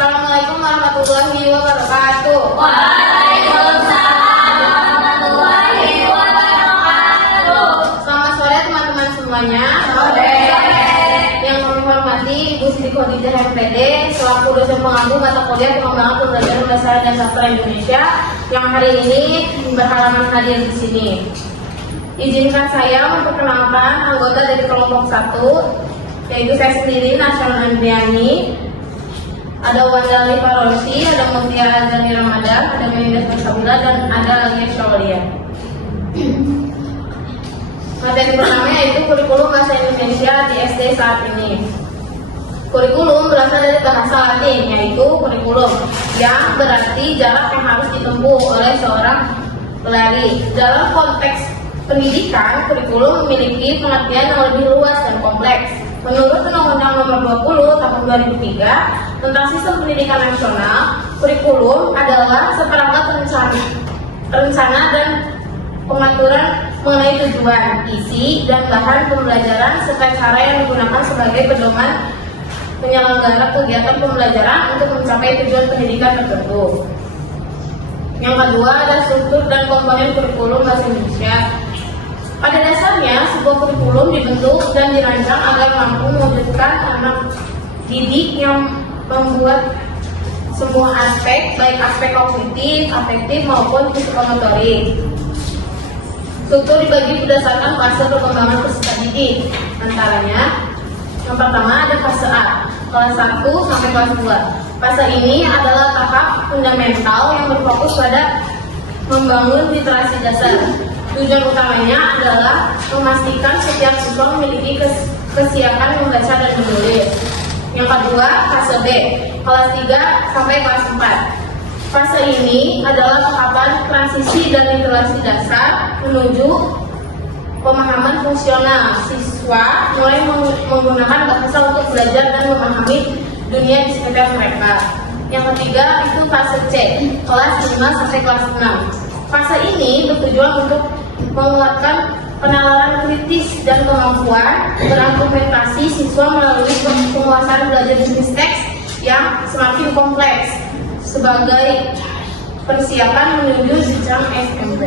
Assalamualaikum warahmatullahi wabarakatuh. Waalaikumsalam warahmatullahi wabarakatuh. Selamat sore teman-teman semuanya. Sore. Yang kami hormati Ibu Siti Khadijah MPD selaku dosen pengampu mata kuliah pengembangan pembelajaran bahasa dan sastra Indonesia yang hari ini berhalangan hadir di sini. Izinkan saya memperkenalkan anggota dari kelompok 1, yaitu saya sendiri, Nasional Andriani. Ada Wandali Parosi, ada Mutia Azani Ramadan, ada Melinda Sabila, dan ada Alia Syaulia. Materi pertama yaitu kurikulum bahasa Indonesia di SD saat ini. Kurikulum berasal dari bahasa Latin, yaitu kurikulum, yang berarti jarak yang harus ditempuh oleh seorang pelari. Dalam konteks pendidikan, kurikulum memiliki pengertian yang lebih luas dan kompleks. Menurut Undang-Undang Nomor 20 Tahun 2003 tentang Sistem Pendidikan Nasional, kurikulum adalah seperangkat rencana dan pengaturan mengenai tujuan, isi, dan bahan pembelajaran serta cara yang digunakan sebagai pedoman penyelenggara kegiatan pembelajaran untuk mencapai tujuan pendidikan tertentu. Yang kedua ada struktur dan komponen kurikulum bahasa Indonesia. Pada dasarnya, sebuah kurikulum dibentuk dan dirancang agar mampu mewujudkan anak didik yang membuat semua aspek, baik aspek kognitif, afektif maupun psikomotorik. Struktur dibagi berdasarkan fase perkembangan peserta didik. Antaranya, yang pertama ada fase A, kelas 1 sampai kelas 2. Fase ini adalah tahap fundamental yang berfokus pada membangun literasi dasar. Tujuan utamanya adalah memastikan setiap siswa memiliki kesiapan membaca dan menulis. Yang kedua, fase B, kelas 3 sampai kelas 4. Fase ini adalah tahapan transisi dan literasi dasar menuju pemahaman fungsional. Siswa mulai menggunakan bahasa untuk belajar dan memahami dunia di sekitar mereka. Yang ketiga, itu fase C, kelas 5 sampai kelas 6. Fase ini bertujuan untuk menguatkan penalaran kritis dan kemampuan berargumentasi siswa melalui penguasaan belajar jenis teks yang semakin kompleks sebagai persiapan menuju jenjang SMP.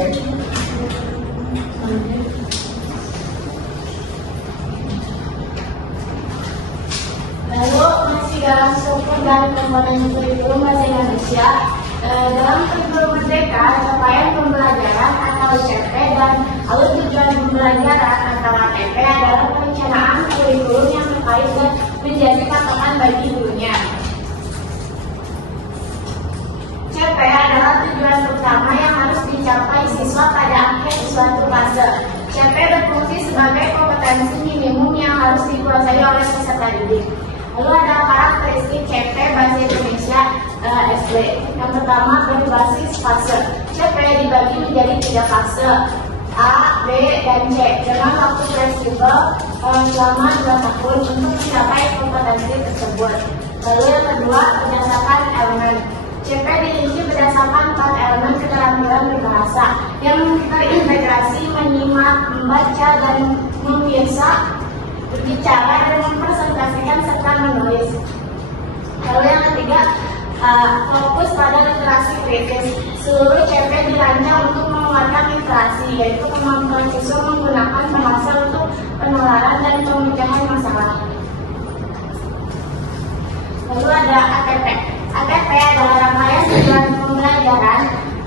Lalu masih dalam struktur dan komponen kurikulum bahasa Indonesia. Dalam kurikulum merdeka, capaian pembelajaran atau CP dan alur tujuan pembelajaran atau ATP adalah perencanaan kurikulum yang terkait dan menjadi patokan bagi gurunya. CP adalah tujuan utama yang harus dicapai siswa pada akhir suatu fase. CP berfungsi sebagai kompetensi minimum yang harus dikuasai oleh peserta didik. Lalu ada karakteristik CP bahasa Indonesia SD. Yang pertama berbasis fase. CP dibagi menjadi 3 fase, A, B, dan C, dengan waktu fleksibel selama 2 tahun untuk mencapai kompetensi tersebut. Lalu yang kedua berdasarkan elemen. CP dirinci berdasarkan 4 elemen keterampilan berbahasa yang terintegrasi menyimak, membaca, dan membiasa berbicara dan mempresentasikan serta menulis. Lalu yang ketiga, fokus pada literasi kritis. Seluruh CP dirancang untuk menguatkan literasi, yaitu kemampuan siswa menggunakan bahasa untuk penalaran dan pemecahan masalah. Lalu ada ATP. ATP adalah rangkaian tujuan pembelajaran.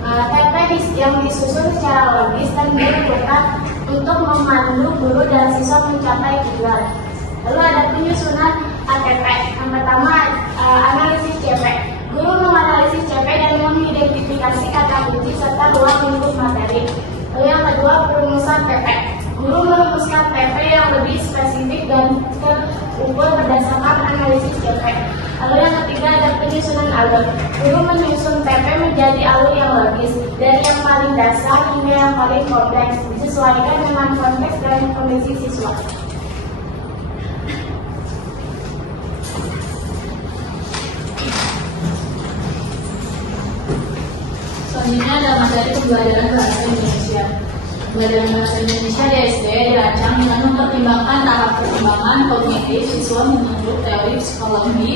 ATP yang disusun secara logis dan berputar untuk memandu guru dan siswa mencapai tujuan. Lalu ada penyusunan ATP. Yang pertama, analisis CP. Guru menganalisis CP dan mengidentifikasi kata kunci serta ruang lingkup materi. Lalu yang kedua, perumusan PP. Guru merumuskan PP yang lebih spesifik dan terukur berdasarkan analisis CP. Lalu yang ketiga ada penyusunan alur. Guru menyusun PP menjadi alur yang logis dari yang paling dasar hingga yang paling kompleks, disesuaikan dengan konteks dan kondisi siswa. Selanjutnya ada materi pembelajaran bahasa Indonesia. Pembelajaran bahasa Indonesia di SD dirancang dengan mempertimbangkan tahap perkembangan kognitif siswa menurut teori psikologi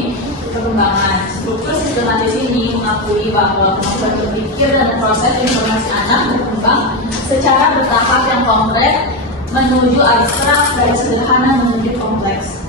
perkembangan. Struktur sistematis ini mengakui bahwa kemampuan berpikir dan proses informasi anak berkembang secara bertahap yang kompleks menuju abstrak dari sederhana menuju kompleks.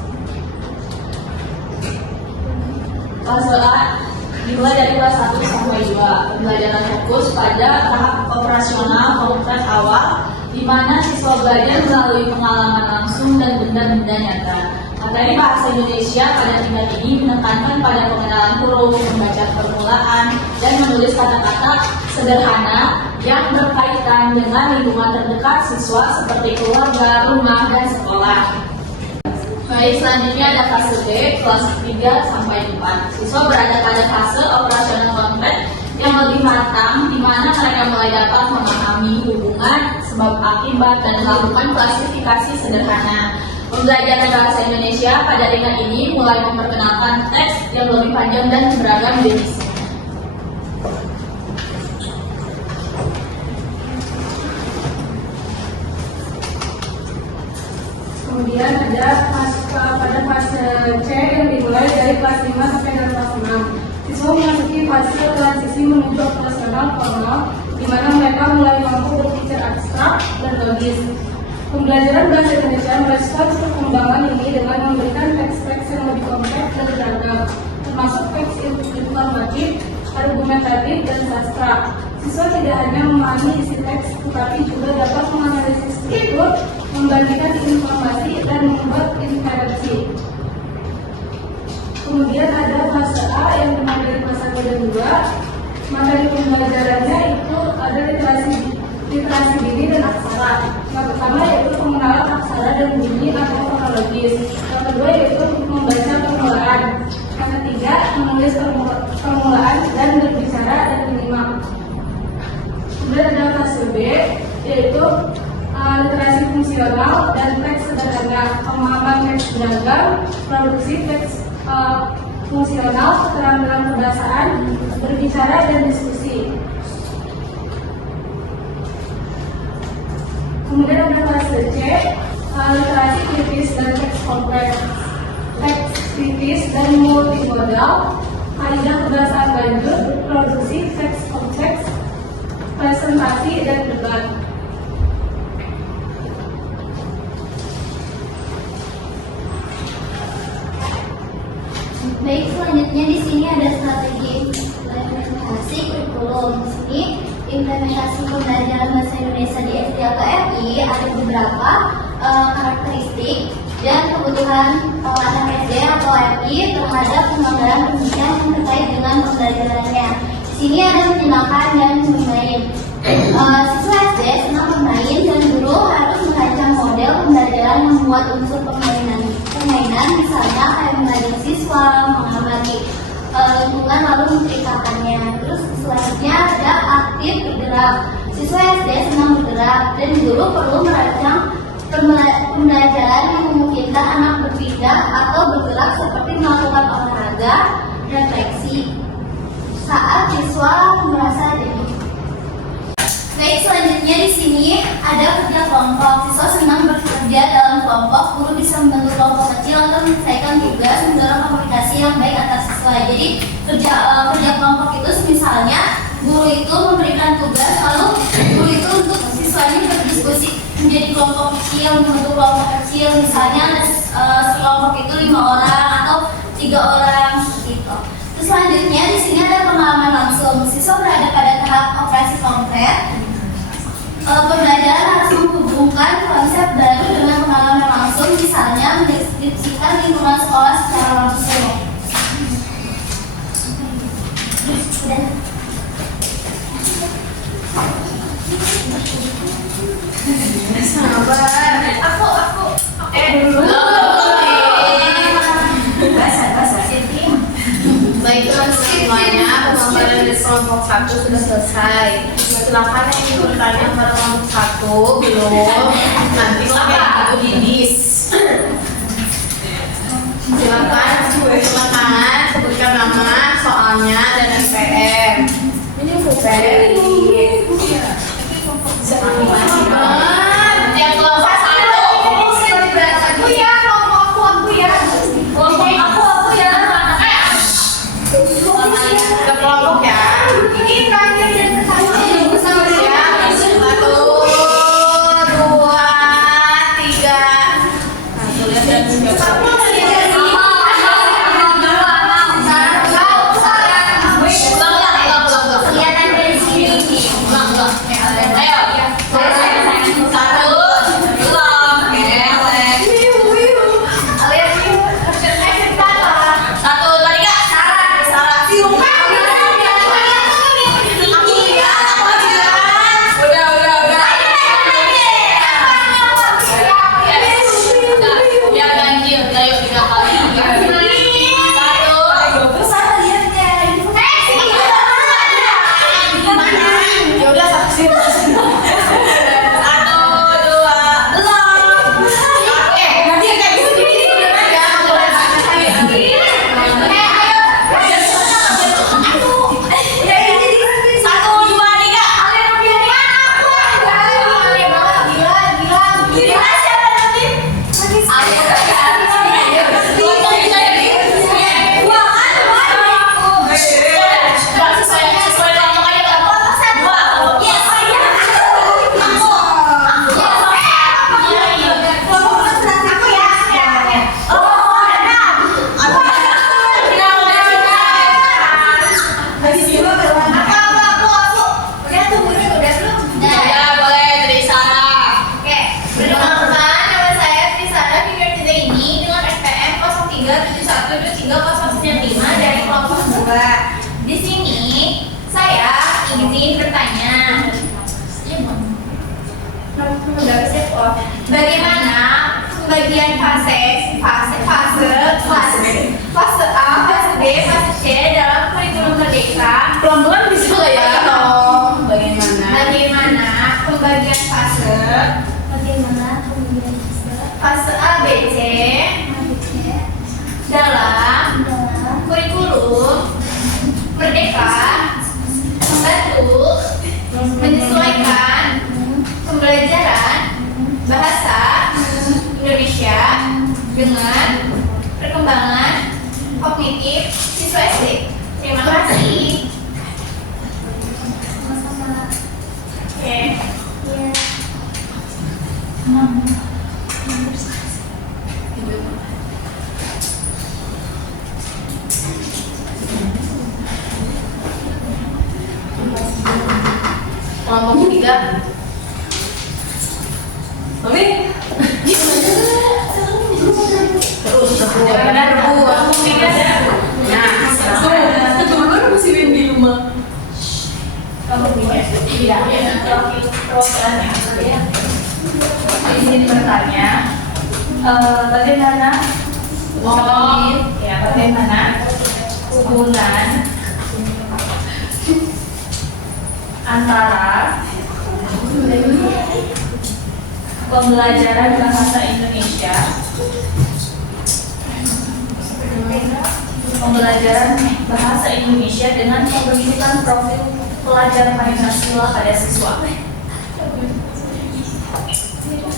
Fase A dimulai dari kelas 1 sampai 2. Pembelajaran fokus pada tahap operasional konkret awal, di mana siswa belajar melalui pengalaman langsung dan benda-benda nyata. Materi bahasa Indonesia pada tingkat ini menekankan pada pengenalan huruf, membaca permulaan, dan menulis kata-kata sederhana yang berkaitan dengan lingkungan terdekat siswa seperti keluarga, rumah, dan sekolah. Baik, selanjutnya ada fase B, kelas 3 sampai 4. Siswa berada pada fase operasional konkret yang lebih matang, di mana mereka mulai dapat memahami hubungan, sebab akibat, dan melakukan klasifikasi sederhana. Pembelajaran bahasa Indonesia pada tingkat ini mulai memperkenalkan teks yang lebih panjang dan beragam jenisnya. Kemudian ada pada fase C yang dimulai dari kelas 5 sampai dengan kelas 6. Siswa memasuki fase transisi menuju operasional formal, di mana mereka mulai mampu berpikir abstrak dan logis. Pembelajaran bahasa Indonesia merespons perkembangan ini dengan memberikan teks-teks yang lebih kompleks dan beragam, termasuk teks informatif, argumentatif, dan sastra. Siswa tidak hanya memahami isi teks, tetapi juga dapat menganalisis struktur, membandingkan informasi, dan membuat inferensi. Kemudian ada fase A yang dimulai dari kelas 1 dan 2. Materi pembelajarannya itu ada literasi diri dan aksara. Yang pertama yaitu pengenalan aksara dan bunyi atau fonologis. Yang kedua yaitu membaca permulaan. Yang ketiga menulis permulaan dan berbicara dan menyimak. Kemudian ada fase B yaitu literasi fungsional dan teks sederhana, pemahaman teks beragam, produksi teks fungsional, keterampilan perbahasaan, berbicara dan diskusi. Kemudian ada fase C, literasi kritis dan teks kompleks, teks kritis dan multimodal, kaidah kebahasaan lanjut, produksi teks kompleks, presentasi dan debat. Baik, selanjutnya di sini ada strategi implementasi kurikulum. Di sini implementasi pembelajaran bahasa Indonesia di SD atau FI ada beberapa karakteristik dan kebutuhan anak SD atau FI terhadap penganggaran pendidikan yang terkait dengan pembelajarannya. Di sini ada menyenangkan dan bermain. Siswa SD senang bermain dan guru harus merancang model pembelajaran yang membuat unsur permainan, misalnya kayak mengajak siswa mengamati lingkungan lalu menceritakannya. Terus selanjutnya ada aktif bergerak. Siswa SD senang bergerak dan guru perlu merancang pembelajaran yang memungkinkan anak berpindah atau bergerak seperti melakukan olahraga, refleksi saat siswa merasa jenuh. Baik, selanjutnya di sini ada kerja kelompok. Siswa senang bekerja dalam kelompok. Guru bisa membentuk kelompok kecil untuk menyelesaikan tugas, mendorong komunikasi yang baik antar siswa. Jadi kerja kelompok itu misalnya guru itu memberikan tugas, lalu guru itu untuk siswanya berdiskusi menjadi kelompok kecil, membentuk kelompok kecil. Misalnya sekelompok itu 5 orang atau 3 orang gitu. Terus selanjutnya di sini ada pengalaman langsung. Siswa berada pada tahap operasi konkret. Pembelajaran harus menghubungkan konsep baru dengan pengalaman langsung, misalnya mendeskripsikan lingkungan sekolah secara langsung. Sabar, aku Baik teman-teman semuanya, pembelajaran dari kelompok 1 sudah selesai. Silakan yang ingin bertanya pada kelompok 1 belum? Nanti saya di list. Silakan sebutkan tangan, sebutkan nama, soalnya dan SPM. Ini Ferry. Yang kelompok 1. Aku ya, kelompok aku ya. Kelompok aku ya. Di sini saya ingin bertanya, bagaimana pembagian fase A, fase B, fase C dalam kurikulum merdeka? Pelan-pelan bisa nggak ya? Tolong. Bagaimana? Pembagian fase Bagaimana kemudian fase A, B, C dalam kurikulum merdeka membantu menyesuaikan pembelajaran bahasa Indonesia dengan perkembangan kognitif siswa SD. Terima kasih. sama-sama. Oke. Ya. Kelompok ketiga. Mami. Terus benar Bu. Kelompok 3 ada. Nah, kebetulan masih di rumah. Kelompok 3 tidak ada profil program ya. Izin bertanya, bagaimana bagaimana hubungan antara pembelajaran bahasa Indonesia dengan pembentukan profil pelajar Pancasila pada siswa.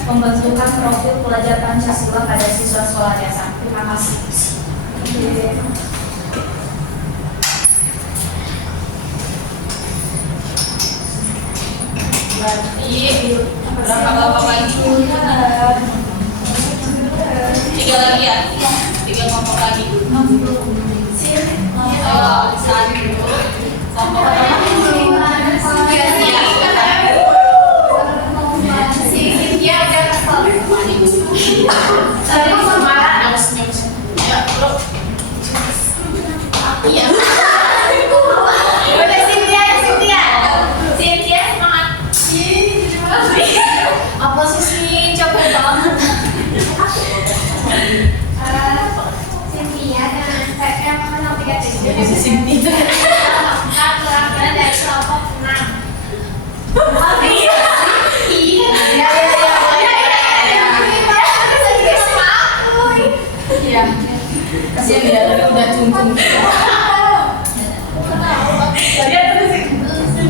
Pembentukan profil pelajar Pancasila pada siswa sekolah dasar. Terima kasih. Berarti berapa kelompok lagi? 3 lagi ya? 3 kelompok lagi. Saat dulu kelompok pertama. Iya. Udah Cynthia semangat. Apa sih capek banget? Cynthia dan yang mengenal 3 Jadi si Cynthia. Kelas dari kelompok 6. Iya. Kasihan ya, tadi udah cung-cung. Tadi ada sih.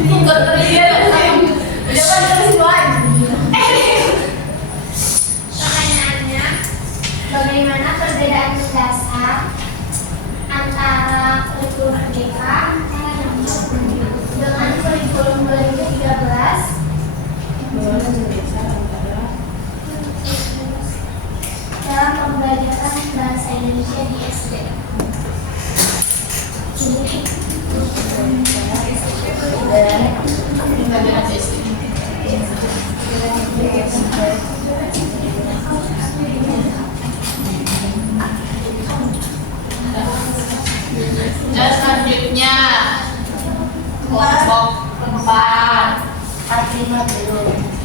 Enggak terlihat. Udah kan terus Pertanyaannya, bagaimana perbedaan mendasar antara kurikulum merdeka dengan kurikulum 2013 dalam pembelajaran bahasa Indonesia di SD? Dan selanjutnya kelompok 4.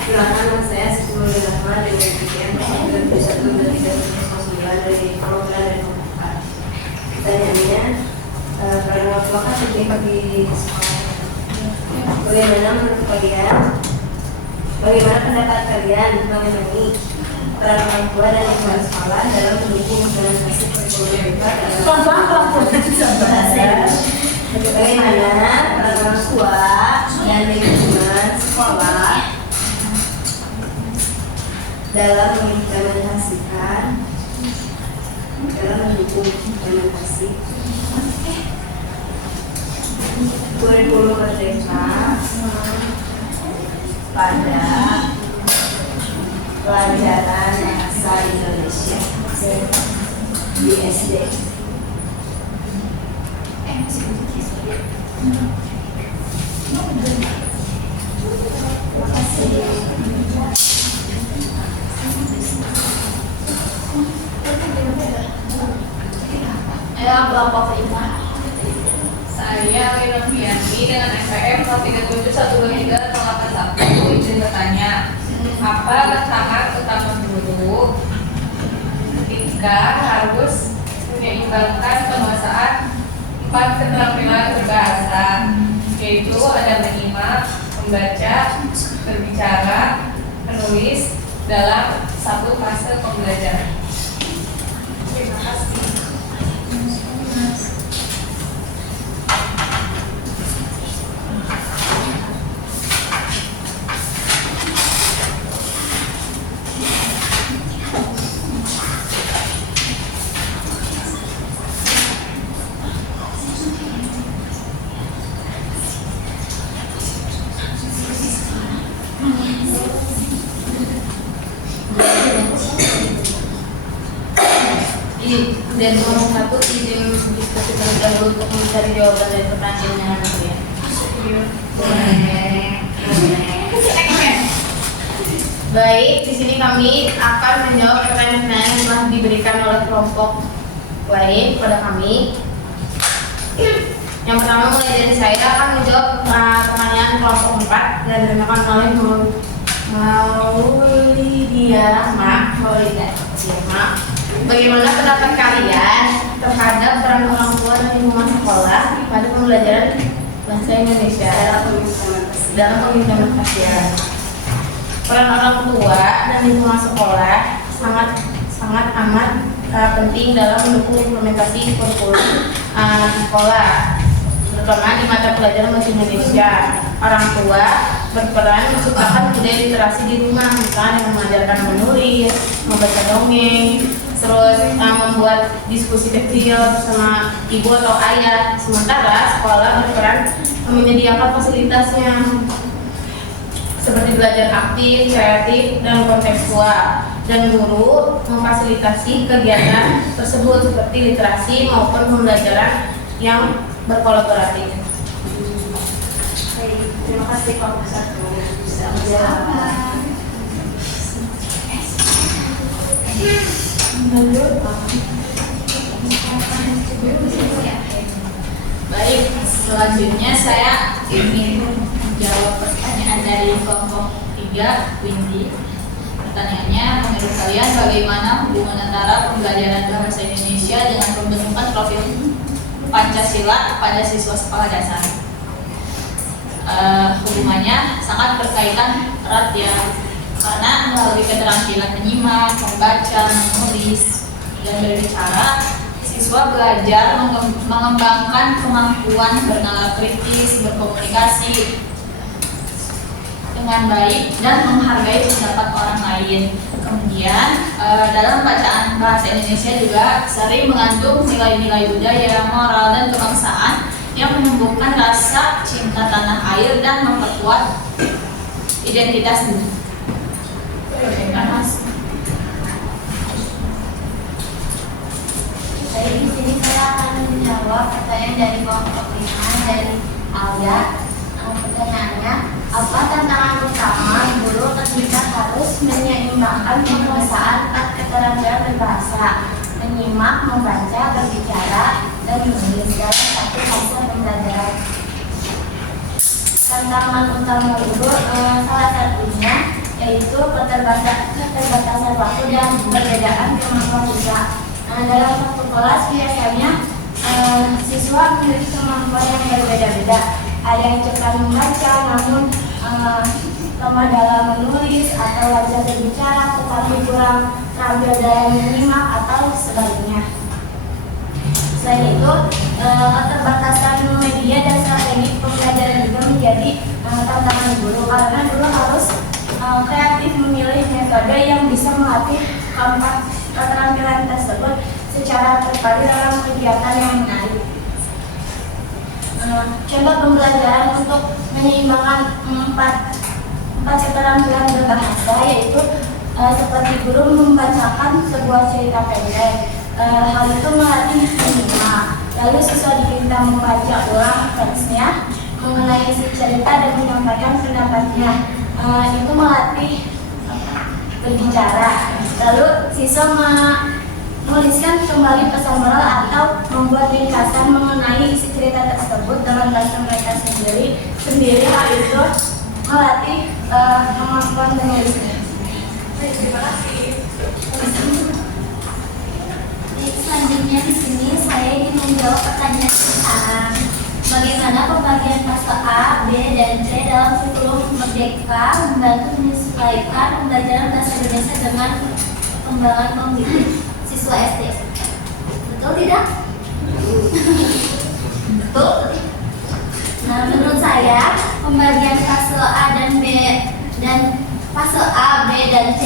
Silakan Mas saya 10 dengan demikian kemudian bisa 2 dan 3 dari program dan kelompok. Pertanyaannya, pada waktu akan terjadi di sekolah. Bagaimana menurut kalian? Bagaimana pendapat kalian mengenai peran orang tua dan lingkungan sekolah dalam mendukung implementasi kurikulum merdeka dalam bagaimana peran orang tua dan lingkungan sekolah dalam mengimplementasikan dalam mendukung implementasi kurikulum merdeka pada pelajaran bahasa Indonesia di SD. Kelompok 5. Saya saya Lina Fianti dengan SPM 03712381 izin bertanya, apa tantangan utama guru ketika harus menyeimbangkan penguasaan 4 keterampilan berbahasa, yaitu ada menyimak, membaca, berbicara, menulis dalam satu fase pembelajaran. Terima kasih. Dan nomor 1 izin diskusi terlebih dahulu untuk mencari jawaban dari pertanyaannya nanti ya. Baik, di sini kami akan menjawab pertanyaan yang telah diberikan oleh kelompok lain kepada kami. Yang pertama mulai dari saya akan menjawab pertanyaan kelompok 4 dan dimakan oleh Maulidia Rahma. Bagaimana pendapat kalian terhadap peran orang tua dan lingkungan sekolah pada pembelajaran bahasa Indonesia dalam pembinaan pasien? Peran orang tua dan lingkungan sekolah sangat amat penting dalam mendukung implementasi kurikulum di sekolah, terutama di mata pelajaran bahasa Indonesia. Orang tua berperan menciptakan budaya literasi di rumah, misalnya dengan mengajarkan menulis, membaca dongeng, terus membuat diskusi kecil bersama ibu atau ayah. Sementara sekolah berperan menyediakan fasilitasnya seperti belajar aktif, kreatif, dan kontekstual, dan guru memfasilitasi kegiatan tersebut seperti literasi maupun pembelajaran yang berkolaboratif. Terima kasih kelompok 1 bisa menjawab. Baik, selanjutnya saya ingin menjawab pertanyaan dari kelompok 3, Windy. Pertanyaannya, menurut kalian bagaimana hubungan antara pembelajaran bahasa Indonesia dengan pembentukan profil Pancasila pada siswa sekolah dasar? Hubungannya sangat berkaitan erat ya, karena melalui keterampilan menyimak, membaca, menulis, dan berbicara, siswa belajar mengembangkan kemampuan bernalar kritis, berkomunikasi dengan baik, dan menghargai pendapat orang lain. Kemudian dalam bacaan bahasa Indonesia juga sering mengandung nilai-nilai budaya, moral, dan kebangsaan yang menumbuhkan rasa cinta tanah air dan memperkuat identitas diri. Jadi di sini saya akan menjawab pertanyaan dari kelompok 5 dari Alia. Pertanyaannya, apa tantangan utama guru ketika harus menyeimbangkan penguasaan 4 keterampilan berbahasa, menyimak, membaca, berbicara, dan menulis dalam satu fase pembelajaran? Tantangan utama guru salah satunya yaitu keterbatasan waktu dan perbedaan kemampuan siswa. Dalam satu kelas biasanya siswa memiliki kemampuan yang berbeda-beda. Ada yang cepat membaca, namun lemah dalam menulis, atau lancar berbicara tetapi kurang terampil dalam menyimak, atau sebaliknya. Selain itu, keterbatasan media dan strategi pembelajaran juga menjadi tantangan guru, karena guru harus kreatif memilih metode yang bisa melatih keempat keterampilan tersebut secara terpadu dalam kegiatan yang menarik. Contoh pembelajaran untuk menyeimbangkan empat keterampilan berbahasa yaitu seperti guru membacakan sebuah cerita pendek. Hal itu melatih menyimak. Lalu siswa diminta membaca ulang teksnya mengenai isi cerita dan menyampaikan pendapatnya. Itu melatih berbicara. Lalu siswa menuliskan kembali pesan moral atau membuat ringkasan mengenai isi cerita tersebut dengan bahasa mereka sendiri, hal itu melatih kemampuan menulisnya. Terima kasih. Baik, selanjutnya di sini saya ingin menjawab pertanyaan perusahaan. Bagaimana pembagian fase A, B, dan C dalam kurikulum Merdeka membantu menyesuaikan pembelajaran bahasa Indonesia dengan perkembangan kognitif siswa SD? Betul tidak? Betul. Nah, menurut saya pembagian fase A dan B dan fase A, B, dan C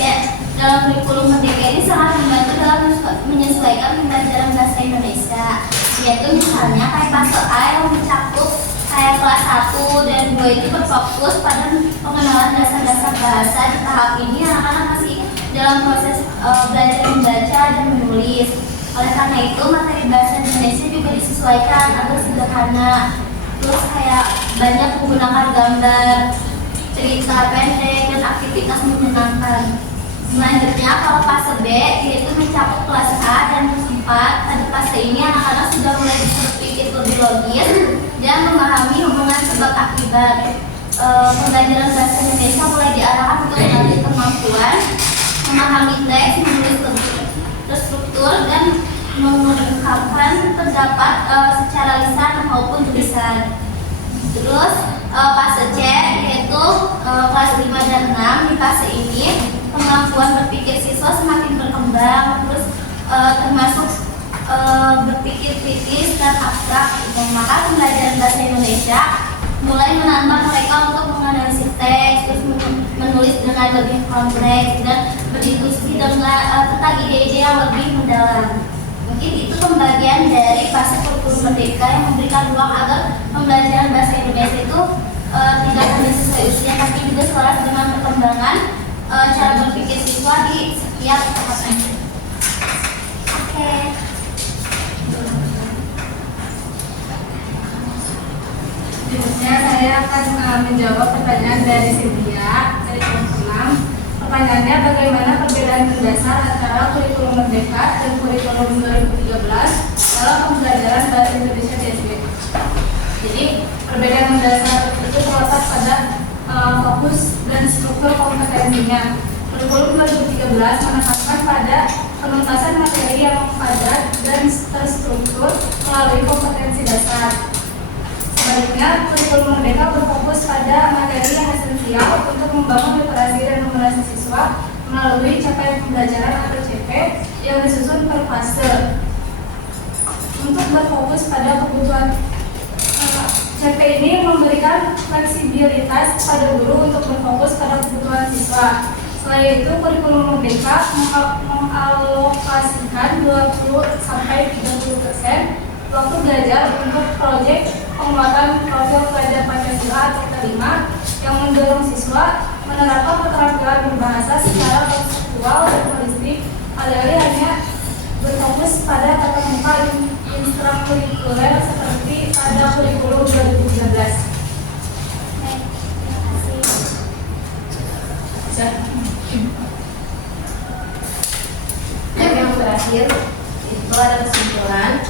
dalam kurikulum Merdeka ini sangat membantu dalam menyesuaikan pembelajaran bahasa Indonesia. Yaitu misalnya kayak fase A yang mencakup kayak kelas 1 dan 2 itu berfokus pada pengenalan dasar-dasar bahasa. Di tahap ini anak-anak masih dalam proses belajar membaca dan menulis. Oleh karena itu materi bahasa Indonesia juga disesuaikan agar sederhana. Terus kayak banyak menggunakan gambar, cerita pendek, dan aktivitas menyenangkan. Selanjutnya kalau fase B yaitu mencakup kelas A dan kelas 4. Pada fase ini anak-anak sudah mulai bisa berpikir lebih logis dan memahami hubungan sebab akibat. Pembelajaran bahasa Indonesia mulai diarahkan untuk melatih kemampuan memahami teks, menulis lebih terstruktur, dan mengungkapkan pendapat secara lisan maupun tulisan. Terus fase C yaitu kelas 5 dan 6. Di fase ini kemampuan berpikir siswa semakin berkembang, terus termasuk berpikir kritis dan abstrak. Maka pembelajaran bahasa Indonesia mulai menantang mereka untuk menganalisis teks, terus menulis dengan lebih kompleks dan berdiskusi dengan tentang ide-ide yang lebih mendalam. Mungkin itu pembagian dari fase kurikulum Merdeka yang memberikan ruang agar pembelajaran bahasa Indonesia itu tidak hanya sesuai usia, tapi juga selaras dengan perkembangan cara berpikir siswa di setiap tahapan. Oke. Berikutnya saya akan menjawab pertanyaan dari Cynthia dari kelompok 6. Pertanyaannya, bagaimana perbedaan mendasar antara kurikulum Merdeka dan kurikulum 2013 dalam pembelajaran bahasa Indonesia di SD? Jadi perbedaan mendasar itu terletak pada fokus dan struktur kompetensinya. Kurikulum 2013 menekankan pada penuntasan materi yang padat dan terstruktur melalui kompetensi dasar. Sebaliknya, kurikulum Merdeka berfokus pada materi yang esensial untuk membangun literasi dan numerasi siswa melalui capaian pembelajaran atau CP yang disusun per fase. Untuk berfokus pada kebutuhan CP ini memberikan fleksibilitas pada guru untuk berfokus pada kebutuhan siswa. Selain itu, kurikulum Merdeka mengalokasikan 20-30% waktu belajar untuk proyek penguatan profil pelajar Pancasila atau kelima yang mendorong siswa menerapkan keterampilan berbahasa secara konseptual dan holistik, alih-alih hanya berfokus pada tatap muka intrakurikuler seperti pada kurikulum 2013. Yang terakhir itu ada kesimpulan.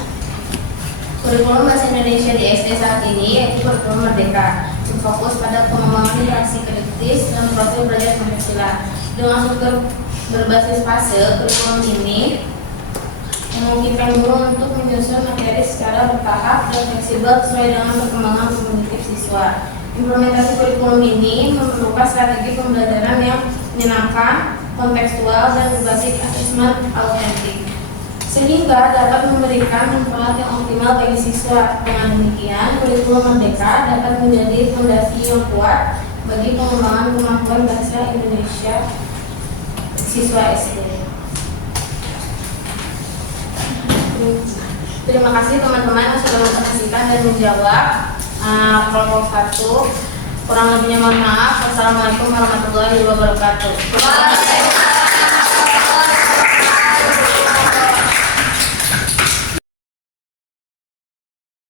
Kurikulum bahasa Indonesia di SD saat ini yaitu kurikulum Merdeka, berfokus pada pengembangan literasi kritis dan profil belajar Pancasila. Dengan struktur berbasis fase, kurikulum ini memungkinkan guru untuk menyusun materi secara bertahap dan fleksibel sesuai dengan perkembangan kognitif siswa. Implementasi kurikulum ini memerlukan strategi pembelajaran yang menyenangkan, kontekstual, dan berbasis asesmen autentik, sehingga dapat memberikan manfaat yang optimal bagi siswa. Dengan demikian, kurikulum Merdeka dapat menjadi fondasi yang kuat bagi pengembangan kemampuan bahasa Indonesia siswa SD. Terima kasih teman-teman yang sudah memperhatikan dan menjawab kelompok 1. Kurang lebihnya mohon maaf. Wassalamualaikum warahmatullahi wabarakatuh.